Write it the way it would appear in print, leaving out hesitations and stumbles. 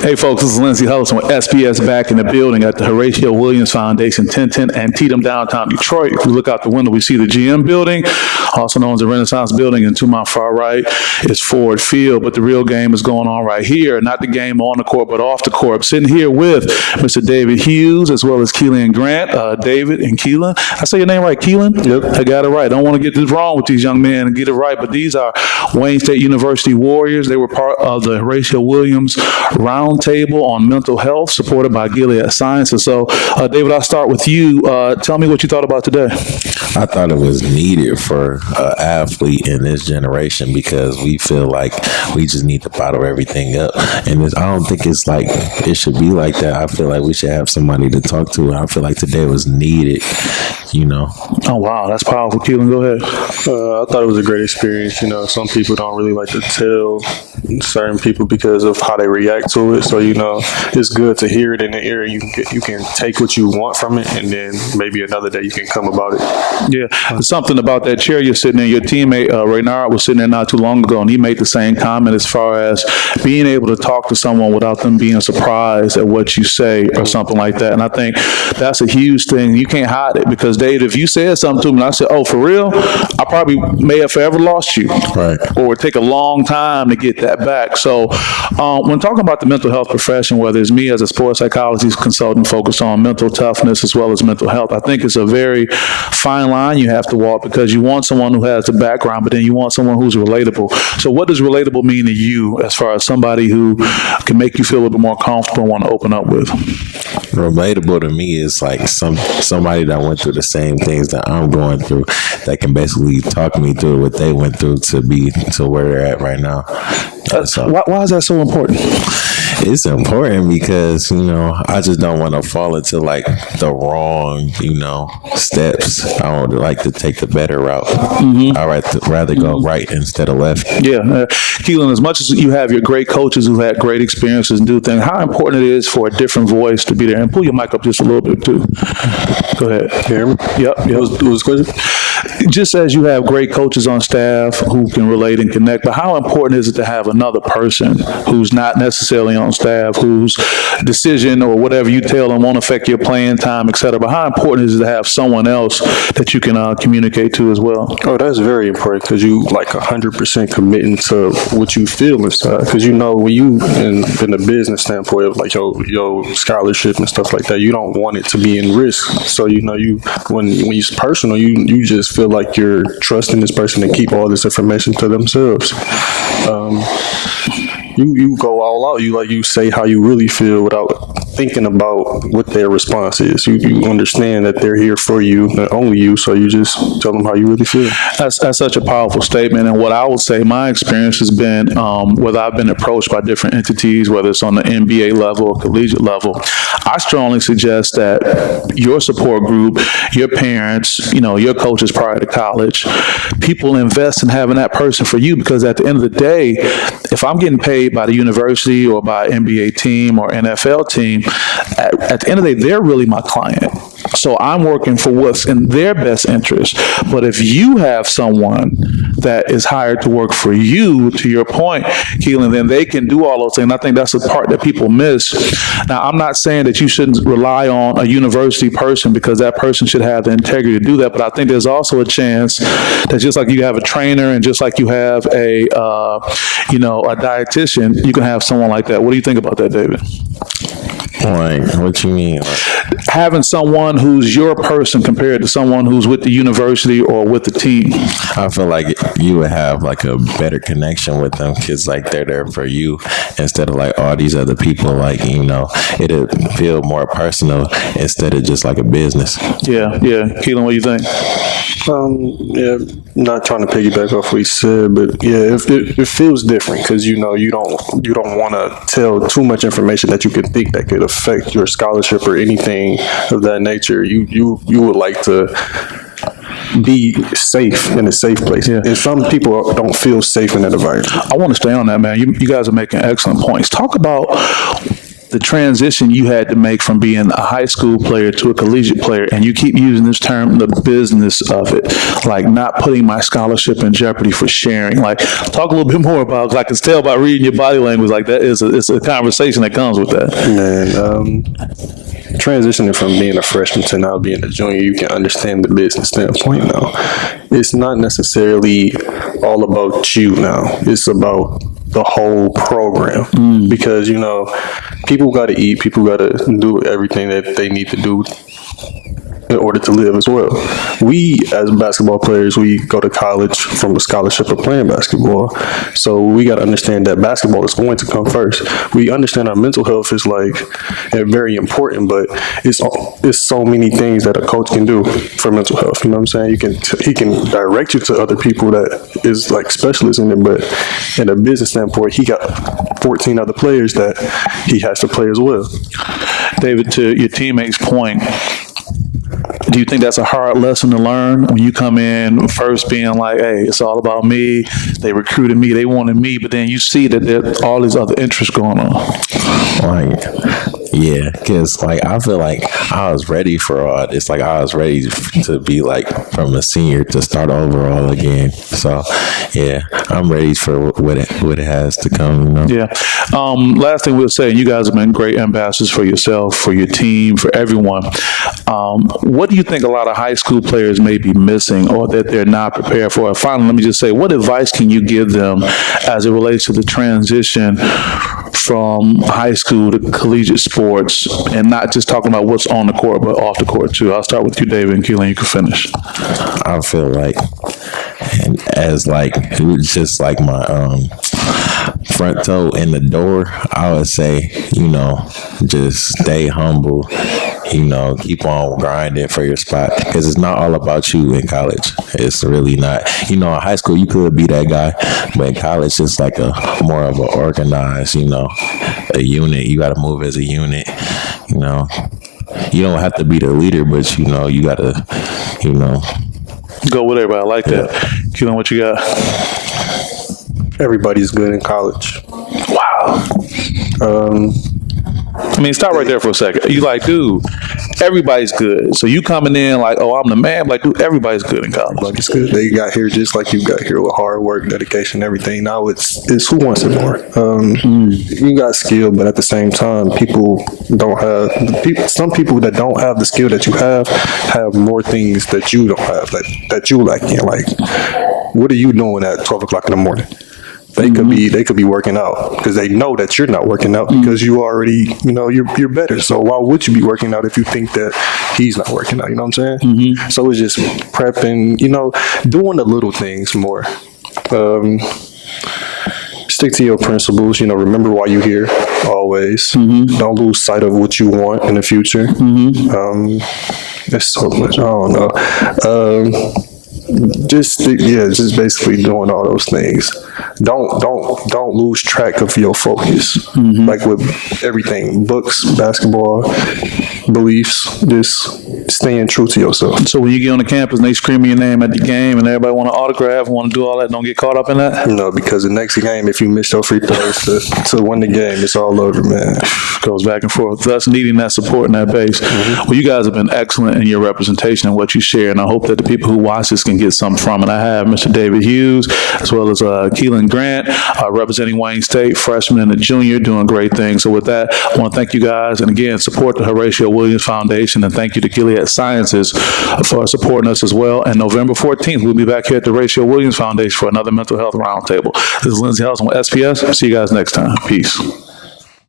Hey folks, this is Lindsey Huddleston with SPS back in the building at the Horatio Williams Foundation, 1010 Antietam, downtown Detroit. If we look out the window, we see the GM building, also known as the Renaissance building, and to my far right is Ford Field. But the real game is going on right here, not the game on the court, but off the court. I'm sitting here with Mr. David Hughes, as well as Kylin Grant. David and Kylin. I say your name right, Kylin? Yep. I got it right. I don't want to get this wrong with these young men and get it right, but these are Wayne State University Warriors. They were part of the Horatio Williams Roundtable on Mental Health, supported by Gilead Sciences. So, David, I'll start with you. Tell me what you thought about today. I thought it was needed for an athlete in this generation because we feel like we just need to bottle everything up. And I don't think it's like it should be like that. I feel like we should have somebody to talk to. I feel like today was needed, you know. Oh, wow. That's powerful. Keelan, go ahead. I thought it was a great experience. You know, some people don't really like to tell certain people because of how they react to it. So, you know, it's good to hear it in the ear. You can take what you want from it, and then maybe another day you can come about it. Yeah, there's something about that chair you're sitting in. Your teammate, Raynard, was sitting there not too long ago, and he made the same comment as far as being able to talk to someone without them being surprised at what you say or something like that. And I think that's a huge thing. You can't hide it because, Dave, if you said something to me and I said, oh, for real, I probably may have forever lost you. Right. Or it would take a long time to get that back. So when talking about the mental health profession, whether it's me as a sports psychology consultant focused on mental toughness as well as mental health, I think it's a very fine line you have to walk because you want someone who has the background, but then you want someone who's relatable. So what does relatable mean to you as far as somebody who can make you feel a little bit more comfortable and want to open up with? Relatable to me is like somebody that went through the same things that I'm going through that can basically talk me through what they went through to be to where they're at right now. Why is that so important? It's important because, you know, I just don't want to fall into like the wrong, you know, steps. I would like to take the better route. Mm-hmm. I'd rather go right instead of left. Yeah. Kylin, as much as you have your great coaches who had great experiences and do things, how important it is for a different voice to be there. And pull your mic up just a little bit too. Go ahead. Hear me? Yep. What was the question? Just as you have great coaches on staff who can relate and connect, but how important is it to have another person who's not necessarily on staff, whose decision or whatever you tell them won't affect your playing time, et cetera, but how important is it to have someone else that you can communicate to as well? Oh, that's very important because you like 100% committing to what you feel inside. Because you know when you in the business standpoint of like your scholarship and stuff like that, you don't want it to be in risk. So you know when it's personal, you just feel like you're trusting this person to keep all this information to themselves. You go all out. You say how you really feel without thinking about what their response is. You understand that they're here for you, not only you, so you just tell them how you really feel. That's such a powerful statement. And what I would say, my experience has been, whether I've been approached by different entities, whether it's on the NBA level or collegiate level, I strongly suggest that your support group, your parents, you know, your coaches prior to college, people invest in having that person for you because at the end of the day, if I'm getting paid by the university or by NBA team or NFL team, at the end of the day, they're really my client. So I'm working for what's in their best interest. But if you have someone that is hired to work for you, to your point, Kylin, then they can do all those things. I think that's the part that people miss. Now, I'm not saying that you shouldn't rely on a university person because that person should have the integrity to do that. But I think there's also a chance that just like you have a trainer and just like you have a dietitian, you can have someone like that. What do you think about that, David? Like, what you mean? Having someone who's your person compared to someone who's with the university or with the team. I feel like you would have like a better connection with them because like they're there for you instead of like all these other people. Like, you know, it'll feel more personal instead of just like a business. Yeah. Kylin, what do you think? Yeah, not trying to piggyback off what he said, but yeah, it feels different because you know you don't want to tell too much information that you can think that could affect your scholarship or anything of that nature. You would like to be safe in a safe place. Yeah. And some people don't feel safe in that environment. I want to stay on that, man. You guys are making excellent points. Talk about the transition you had to make from being a high school player to a collegiate player, and you keep using this term, the business of it, like not putting my scholarship in jeopardy for sharing. Like, talk a little bit more about, because I can tell by reading your body language, like that is it's a conversation that comes with that. Man, transitioning from being a freshman to now being a junior, you can understand the business standpoint now. It's not necessarily all about you now. It's about the whole program. Because, you know, people got to eat, people got to do everything that they need to do in order to live as well. We, as basketball players, we go to college from a scholarship of playing basketball. So we got to understand that basketball is going to come first. We understand our mental health is like very important, but it's so many things that a coach can do for mental health. You know what I'm saying? He can direct you to other people that is like specialists in it, but in a business standpoint, he got 14 other players that he has to play as well. David, to your teammate's point, do you think that's a hard lesson to learn when you come in first being like, hey, it's all about me, they recruited me, they wanted me, but then you see that there's all these other interests going on? Like, yeah, because like I feel like I was ready for all this. Like I was ready to be like from a senior to start over all again. So yeah, I'm ready for what it has to come. You know? Yeah. Last thing we'll say, you guys have been great ambassadors for yourself, for your team, for everyone. What do you think a lot of high school players may be missing or that they're not prepared for? And finally, let me just say, what advice can you give them as it relates to the transition from high school to collegiate sports, and not just talking about what's on the court, but off the court too? I'll start with you, David, and Kylin, you can finish. I feel like, and as like, it was just like my front toe in the door, I would say, you know, just stay humble, you know, keep on grinding for your spot, because it's not all about you in college. It's really not. You know, in high school, you could be that guy, but in college, it's like a more of an organized, you know, a unit. You got to move as a unit, you know. You don't have to be the leader, but, you know, you got to, you know. Go with everybody. I like that. Kylin, what you got? Everybody's good in college. Wow. I mean, stop right there for a second. You like, dude, everybody's good. So you coming in like, oh, I'm the man. Like, dude, everybody's good in college. Like, it's good. They got here just like you got here with hard work, dedication, everything. Now it's who wants it more. You got skill, but at the same time, people don't have. Some people that don't have the skill that you have more things that you don't have, that you lack in. Like, what are you doing at 12 o'clock in the morning? They could be working out because they know that you're not working out because you already, you know, you're better. So why would you be working out if you think that he's not working out? You know what I'm saying? So it's just prepping, you know, doing the little things more. Stick to your principles. You know, remember why you're here always. Don't lose sight of what you want in the future. There's so much. I don't know. Just basically doing all those things. Don't lose track of your focus. Like with everything, books, basketball, beliefs, just staying true to yourself. So when you get on the campus and they scream your name at the game and everybody want to autograph, want to do all that, don't get caught up in that? No, because the next game, if you miss your free throws to win the game, it's all over, man. Goes back and forth. Thus needing that support and that base. Well, you guys have been excellent in your representation and what you share, and I hope that the people who watch this can get something from it. I have Mr. David Hughes as well as Kylin Grant, representing Wayne State, freshman and a junior, doing great things. So with that, I want to thank you guys, and again, support the Horatio Williams Foundation, and thank you to Gilead Sciences for supporting us as well. And November 14th, we'll be back here at the Horatio Williams Foundation for another mental health roundtable. This is Lindsey Hudson with SPS. See you guys next time. Peace.